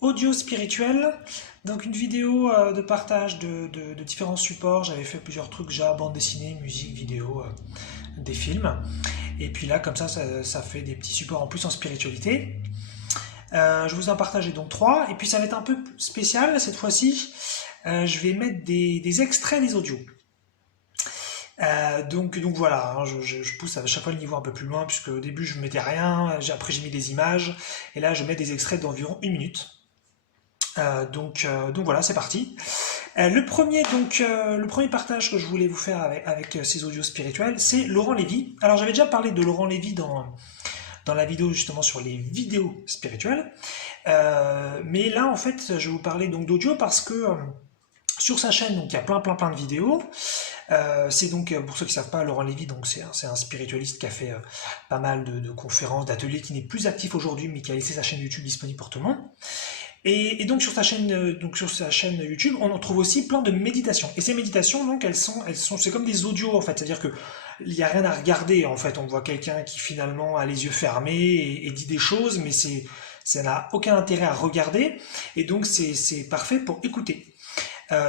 Audio spirituel, donc une vidéo de partage de différents supports. J'avais fait plusieurs trucs déjà, bande dessinée, musique, vidéo, des films. Et puis là, comme ça fait des petits supports en plus en spiritualité. Je vous en partageai donc trois. Et puis ça va être un peu spécial cette fois-ci. Je vais mettre des extraits des audios. Donc voilà, hein, je pousse à chaque fois le niveau un peu plus loin, puisque au début je mettais rien, après j'ai mis des images, et là je mets des extraits d'environ 1 minute. Donc voilà, c'est parti. Le premier partage que je voulais vous faire avec ces audios spirituels, c'est Laurent Lévy. Alors j'avais déjà parlé de Laurent Lévy dans la vidéo justement sur les vidéos spirituelles. Mais là en fait je vais vous parler donc d'audio parce que sur sa chaîne donc il y a plein de vidéos. C'est donc pour ceux qui ne savent pas, Laurent Lévy donc c'est un spiritualiste qui a fait pas mal de conférences, d'ateliers, qui n'est plus actif aujourd'hui mais qui a laissé sa chaîne YouTube disponible pour tout le monde. Et donc sur sa chaîne YouTube, on en trouve aussi plein de méditations. Et ces méditations, donc, c'est comme des audios en fait. C'est-à-dire que il n'y a rien à regarder. En fait, on voit quelqu'un qui finalement a les yeux fermés et dit des choses, mais ça n'a aucun intérêt à regarder. Et donc c'est parfait pour écouter.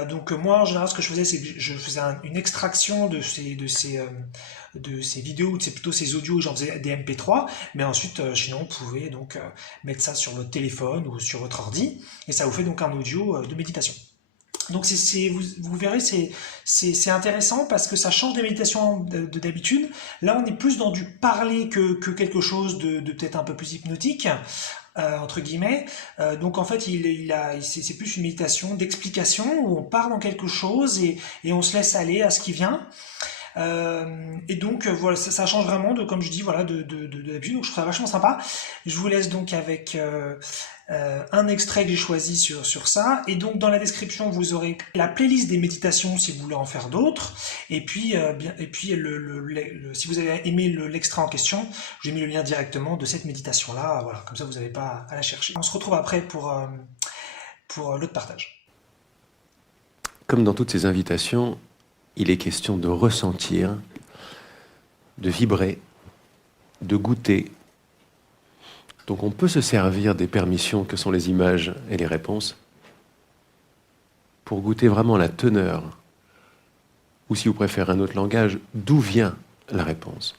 Donc moi en général ce que je faisais c'est que je faisais une extraction de ces vidéos, plutôt ces audios, j'en faisais des MP3, mais ensuite sinon vous pouvez donc mettre ça sur votre téléphone ou sur votre ordi et ça vous fait donc un audio de méditation. Donc vous verrez, c'est intéressant parce que ça change des méditations d'habitude. Là, on est plus dans du parler que quelque chose de peut-être un peu plus hypnotique, entre guillemets. Donc en fait, c'est plus une méditation d'explication où on part dans quelque chose et on se laisse aller à ce qui vient. Et donc voilà, ça change vraiment comme je dis, voilà, de d'habitude. Donc je trouve ça vachement sympa. Je vous laisse donc avec un extrait que j'ai choisi sur ça. Et donc dans la description, vous aurez la playlist des méditations si vous voulez en faire d'autres. Et puis, si vous avez aimé l'extrait en question, j'ai mis le lien directement de cette méditation-là. Voilà, comme ça vous n'avez pas à la chercher. On se retrouve après pour l'autre partage. Comme dans toutes ces invitations, il est question de ressentir, de vibrer, de goûter. Donc on peut se servir des permissions que sont les images et les réponses pour goûter vraiment la teneur, ou si vous préférez un autre langage, d'où vient la réponse.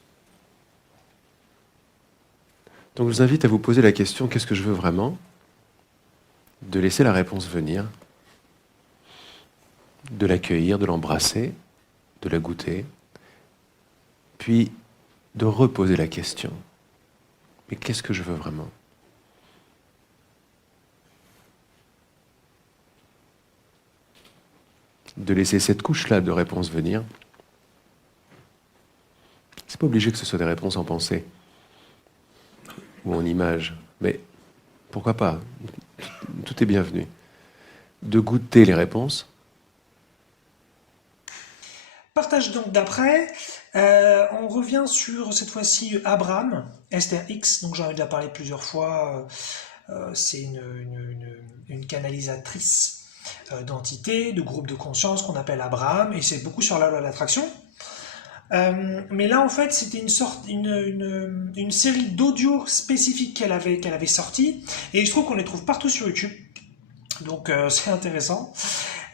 Donc je vous invite à vous poser la question, qu'est-ce que je veux vraiment? De laisser la réponse venir, de l'accueillir, de l'embrasser, de la goûter, puis de reposer la question. Mais qu'est-ce que je veux vraiment? De laisser cette couche-là de réponses venir. C'est pas obligé que ce soit des réponses en pensée ou en image, mais pourquoi pas? Tout est bienvenu. De goûter les réponses. Partage donc d'après, on revient sur cette fois-ci Abraham, Esther X, donc j'en ai déjà parlé plusieurs fois, c'est une canalisatrice d'entités, de groupes de conscience qu'on appelle Abraham, et c'est beaucoup sur la loi de l'attraction. Mais là en fait c'était une série d'audios spécifiques qu'elle avait sorti, et je trouve qu'on les trouve partout sur YouTube, donc c'est intéressant.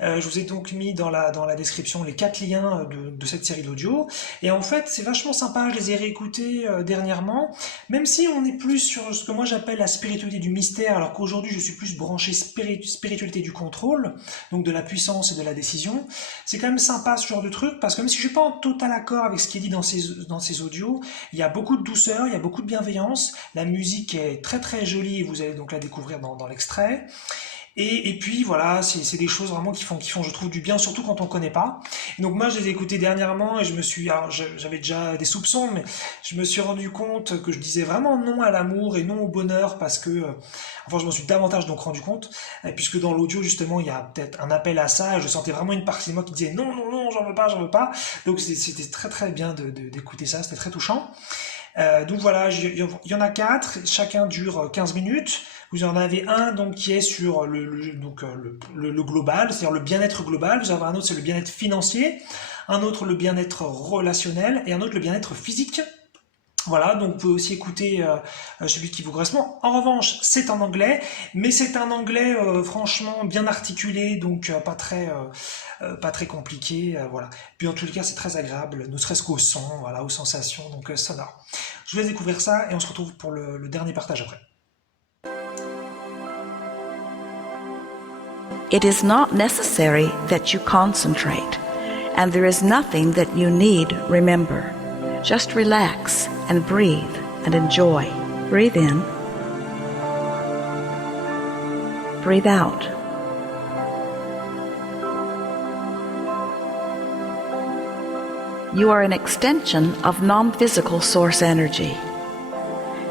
Je vous ai donc mis dans la description les 4 liens de cette série d'audio. Et en fait, c'est vachement sympa, je les ai réécoutés dernièrement, même si on est plus sur ce que moi j'appelle la spiritualité du mystère, alors qu'aujourd'hui je suis plus branché spiritualité du contrôle, donc de la puissance et de la décision. C'est quand même sympa ce genre de truc, parce que même si je suis pas en total accord avec ce qui est dit dans ces audios, il y a beaucoup de douceur, il y a beaucoup de bienveillance, la musique est très jolie, et vous allez donc la découvrir dans l'extrait. Et puis voilà, c'est des choses vraiment qui font, je trouve, du bien, surtout quand on connaît pas. Et donc moi, je les ai écoutés dernièrement et alors j'avais déjà des soupçons, mais je me suis rendu compte que je disais vraiment non à l'amour et non au bonheur parce que, enfin, je m'en suis davantage donc rendu compte, puisque dans l'audio justement, il y a peut-être un appel à ça. Et je sentais vraiment une partie de moi qui disait non, j'en veux pas. Donc c'était très bien d'écouter ça, c'était très touchant. Donc voilà, il y en a 4, chacun dure 15 minutes. Vous en avez un donc qui est sur le global, c'est-à-dire le bien-être global. Vous avez un autre, c'est le bien-être financier. Un autre, le bien-être relationnel. Et un autre, le bien-être physique. Voilà, donc vous pouvez aussi écouter celui qui vous correspond. En revanche, c'est en anglais, mais c'est un anglais franchement bien articulé, donc pas très compliqué, voilà. Puis en tous les cas, c'est très agréable, ne serait-ce qu'au son, voilà, aux sensations, donc sonore. Je vous laisse découvrir ça et on se retrouve pour le dernier partage après. It is not necessary that you concentrate, and there is nothing that you need remember. Just relax and breathe and enjoy. Breathe in. Breathe out. You are an extension of non-physical source energy,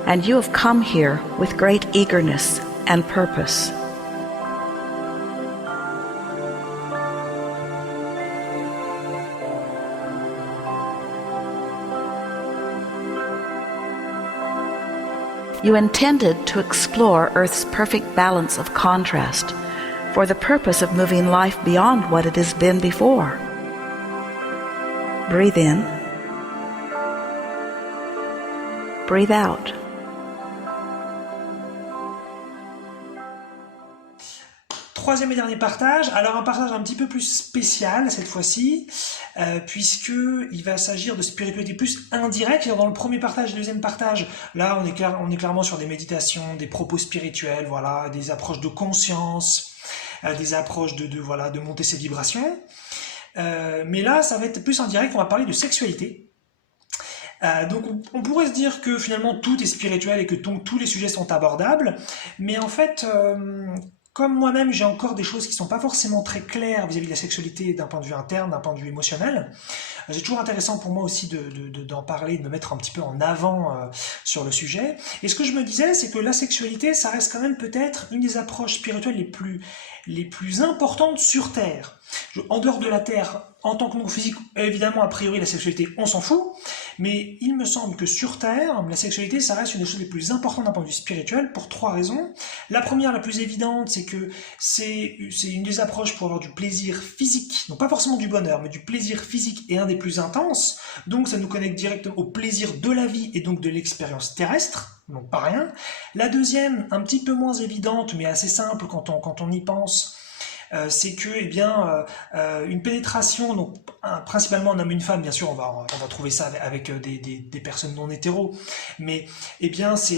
and you have come here with great eagerness and purpose. You intended to explore Earth's perfect balance of contrast for the purpose of moving life beyond what it has been before. Breathe in. Breathe out. Troisième et dernier partage, alors un partage un petit peu plus spécial cette fois-ci, puisque il va s'agir de spiritualité plus indirecte. Dans le premier partage, le deuxième partage, là on est clairement sur des méditations, des propos spirituels, voilà, des approches de conscience, des approches de monter ses vibrations. Mais là, ça va être plus indirect, on va parler de sexualité. Donc on pourrait se dire que finalement tout est spirituel et que tous les sujets sont abordables, mais en fait, comme moi-même j'ai encore des choses qui sont pas forcément très claires vis-à-vis de la sexualité d'un point de vue interne, d'un point de vue émotionnel, c'est toujours intéressant pour moi aussi d'en parler, de me mettre un petit peu en avant sur le sujet. Et ce que je me disais, c'est que la sexualité, ça reste quand même peut-être une des approches spirituelles les plus importantes sur Terre. En dehors de la Terre, en tant que non physique, évidemment, a priori, la sexualité, on s'en fout, mais il me semble que sur Terre, la sexualité, ça reste une des choses les plus importantes d'un point de vue spirituel, pour 3 raisons. La première, la plus évidente, c'est que c'est une des approches pour avoir du plaisir physique, donc pas forcément du bonheur, mais du plaisir physique et un des plus intenses, donc ça nous connecte directement au plaisir de la vie et donc de l'expérience terrestre, donc pas rien. La deuxième, un petit peu moins évidente, mais assez simple quand on y pense, c'est que une pénétration, donc principalement un homme et une femme, bien sûr on va trouver ça avec des personnes non hétéros, mais c'est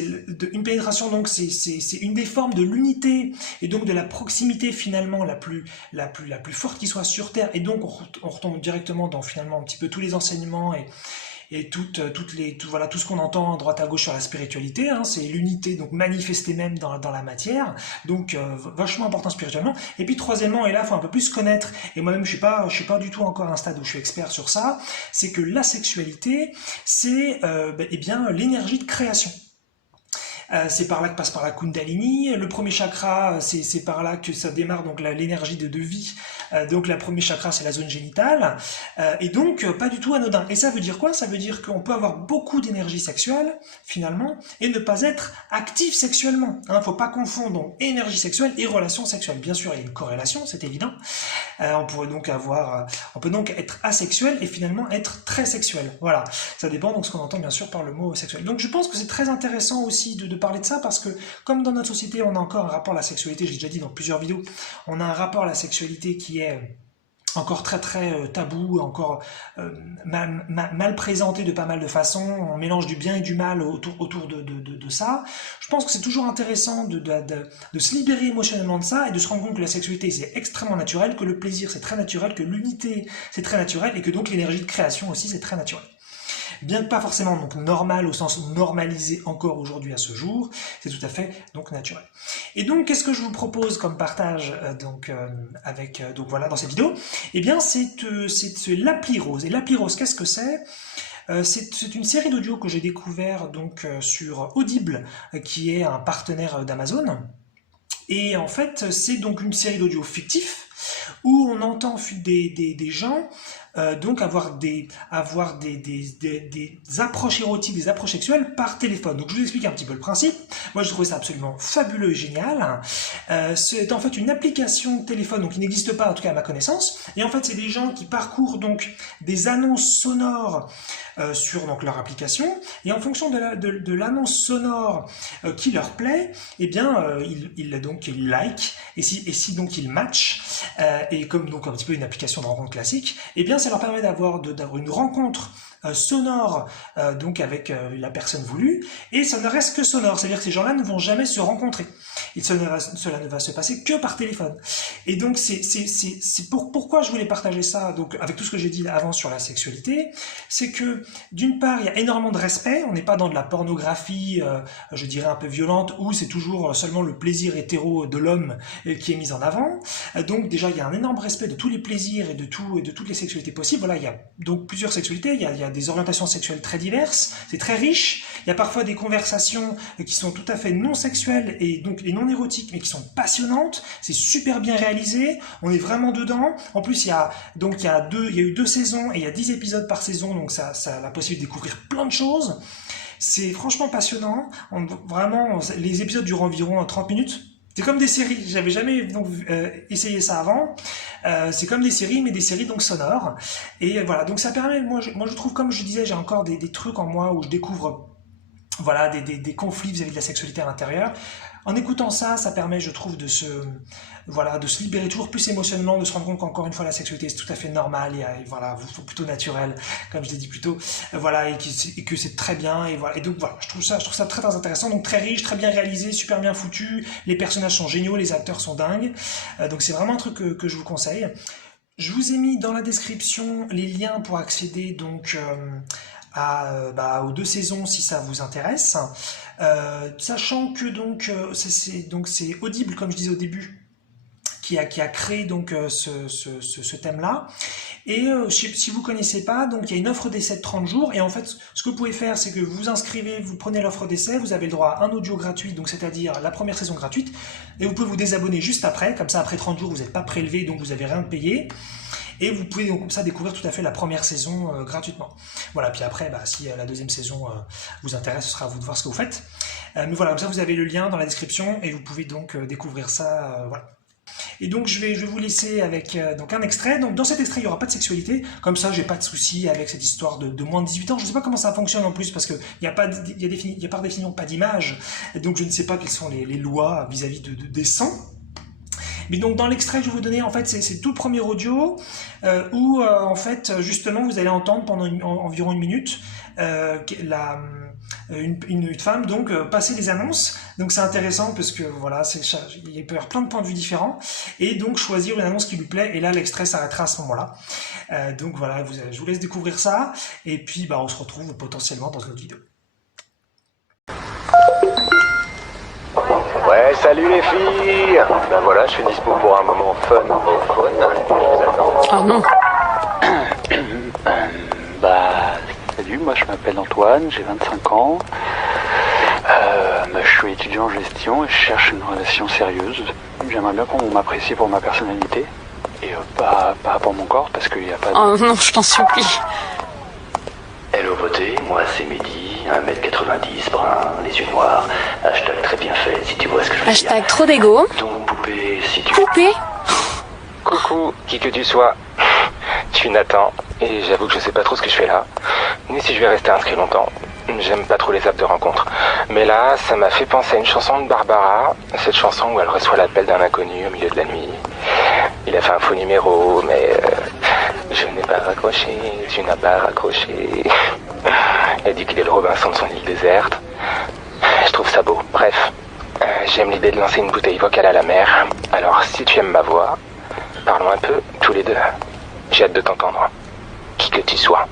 une pénétration, donc c'est une des formes de l'unité et donc de la proximité finalement la plus forte qui soit sur Terre, et donc on retombe directement dans finalement un petit peu tous les enseignements et tout ce qu'on entend à droite à gauche sur la spiritualité, hein, c'est l'unité, donc manifestée même dans la matière, donc vachement important spirituellement. Et puis troisièmement, et là il faut un peu plus connaître, et moi-même je suis pas du tout encore à un stade où je suis expert sur ça, c'est que la sexualité, c'est l'énergie de création. C'est par là que passe par la Kundalini. Le premier chakra, c'est par là que ça démarre, donc l'énergie de vie. Donc le premier chakra, c'est la zone génitale. Et donc, pas du tout anodin. Et ça veut dire quoi? Ça veut dire qu'on peut avoir beaucoup d'énergie sexuelle, finalement, et ne pas être actif sexuellement. Faut pas confondre donc énergie sexuelle et relation sexuelle. Bien sûr, il y a une corrélation, c'est évident. On peut donc être asexuel et finalement être très sexuel. Voilà. Ça dépend donc ce qu'on entend bien sûr par le mot sexuel. Donc je pense que c'est très intéressant aussi de parler de ça, parce que comme dans notre société on a encore un rapport à la sexualité, j'ai déjà dit dans plusieurs vidéos, on a un rapport à la sexualité qui est encore très tabou, encore mal présenté de pas mal de façons, on mélange du bien et du mal autour de ça. Je pense que c'est toujours intéressant de se libérer émotionnellement de ça et de se rendre compte que la sexualité c'est extrêmement naturel, que le plaisir c'est très naturel, que l'unité c'est très naturel, et que donc l'énergie de création aussi c'est très naturel. Bien que pas forcément donc normal au sens normalisé encore aujourd'hui à ce jour, c'est tout à fait donc naturel. Et donc qu'est-ce que je vous propose comme partage donc voilà dans cette vidéo? Eh bien c'est l'appli rose. Et l'appli rose, qu'est-ce que c'est? C'est une série d'audio que j'ai découvert donc sur Audible, qui est un partenaire d'Amazon. Et en fait, c'est donc une série d'audio fictifs où on entend des gens donc avoir des approches érotiques, des approches sexuelles par téléphone. Donc je vous explique un petit peu le principe. Moi je trouve ça absolument fabuleux et génial. C'est en fait une application de téléphone, donc qui n'existe pas en tout cas à ma connaissance. Et en fait c'est des gens qui parcourent donc des annonces sonores sur donc leur application, et en fonction de l'annonce sonore qui leur plaît, eh bien ils like, et si donc ils matchent, et comme donc un petit peu une application de rencontre classique, eh bien ça leur permet d'avoir une rencontre sonore donc avec la personne voulue, et ça ne reste que sonore, c'est-à-dire que ces gens-là ne vont jamais se rencontrer, et cela ne va se passer que par téléphone. Et donc c'est pourquoi je voulais partager ça, donc avec tout ce que j'ai dit avant sur la sexualité, c'est que d'une part il y a énormément de respect, on n'est pas dans de la pornographie je dirais un peu violente, où c'est toujours seulement le plaisir hétéro de l'homme qui est mis en avant. Donc déjà il y a un énorme respect de tous les plaisirs et de toutes les sexualités possibles. Voilà, il y a donc plusieurs sexualités, il y a des orientations sexuelles très diverses, c'est très riche, il y a parfois des conversations qui sont tout à fait non sexuelles et non érotiques, mais qui sont passionnantes, c'est super bien réalisé, on est vraiment dedans. En plus il y a eu 2 saisons et il y a 10 épisodes par saison, donc ça a la possibilité de découvrir plein de choses. C'est franchement passionnant, vraiment les épisodes durent environ 30 minutes. C'est comme des séries, j'avais jamais essayé ça avant. C'est comme des séries, mais des séries donc sonores. Et voilà, donc ça permet, moi je trouve, comme je disais, j'ai encore des trucs en moi où je découvre voilà, des conflits vis-à-vis de la sexualité à l'intérieur. En écoutant ça, ça permet, je trouve, de se libérer toujours plus émotionnellement, de se rendre compte qu'encore une fois la sexualité c'est tout à fait normal et voilà, plutôt naturel, comme je l'ai dit plus tôt, voilà, et que c'est très bien, et voilà. Et donc voilà, je trouve ça très très intéressant, donc très riche, très bien réalisé, super bien foutu, les personnages sont géniaux, les acteurs sont dingues, donc c'est vraiment un truc que je vous conseille. Je vous ai mis dans la description les liens pour accéder donc aux 2 saisons si ça vous intéresse, sachant que donc c'est Audible, comme je disais au début, qui a créé donc ce thème-là. Et si vous connaissez pas, donc il y a une offre d'essai de 30 jours, et en fait ce que vous pouvez faire, c'est que vous vous inscrivez, vous prenez l'offre d'essai, vous avez le droit à un audio gratuit, donc c'est-à-dire la première saison gratuite, et vous pouvez vous désabonner juste après, comme ça après 30 jours vous n'êtes pas prélevé, donc vous n'avez rien payé. Et vous pouvez donc comme ça découvrir tout à fait la première saison gratuitement. Voilà, puis après, si la deuxième saison vous intéresse, ce sera à vous de voir ce que vous faites. Mais voilà, comme ça vous avez le lien dans la description et vous pouvez donc découvrir ça. Voilà. Et donc je vais vous laisser avec donc un extrait. Donc dans cet extrait il n'y aura pas de sexualité, comme ça j'ai pas de souci avec cette histoire de moins de 18 ans. Je ne sais pas comment ça fonctionne en plus, parce que il y a par définition pas d'image, donc je ne sais pas quelles sont les lois vis-à-vis des sons. Mais donc dans l'extrait que je vais vous donner, en fait c'est tout le premier audio où en fait justement vous allez entendre pendant environ 1 minute une femme donc passer les annonces. Donc c'est intéressant parce que voilà, il peut y avoir plein de points de vue différents, et donc choisir une annonce qui lui plaît, et là l'extrait s'arrêtera à ce moment-là. Donc voilà, je vous laisse découvrir ça, et puis on se retrouve potentiellement dans une autre vidéo. Ouais, salut les filles. Ben voilà, je suis dispo pour un moment fun au phone. Je vous attends. Oh non. Salut, moi je m'appelle Antoine, j'ai 25 ans. Je suis étudiant en gestion et je cherche une relation sérieuse. J'aimerais bien qu'on m'apprécie pour ma personnalité et pas pour mon corps, parce qu'il n'y a pas de... Oh non, je t'en supplie. Hello beauté, moi c'est Mehdi, 1m90, brun, les yeux noirs, hashtag très bien fait, si tu vois ce que je veux dire. Hashtag trop d'égo. Donc poupée, si tu... Poupée. Coucou, qui que tu sois. Je suis Nathan, et j'avoue que je sais pas trop ce que je fais là, ni si je vais rester inscrit longtemps. J'aime pas trop les apps de rencontre. Mais là, ça m'a fait penser à une chanson de Barbara, cette chanson où elle reçoit l'appel d'un inconnu au milieu de la nuit. Il a fait un faux numéro, mais je n'ai pas raccroché, tu n'as pas raccroché. Elle dit qu'il est le Robinson de son île déserte. Je trouve ça beau. Bref, j'aime l'idée de lancer une bouteille vocale à la mer. Alors si tu aimes ma voix, parlons un peu, tous les deux. J'ai hâte de t'entendre, qui que tu sois.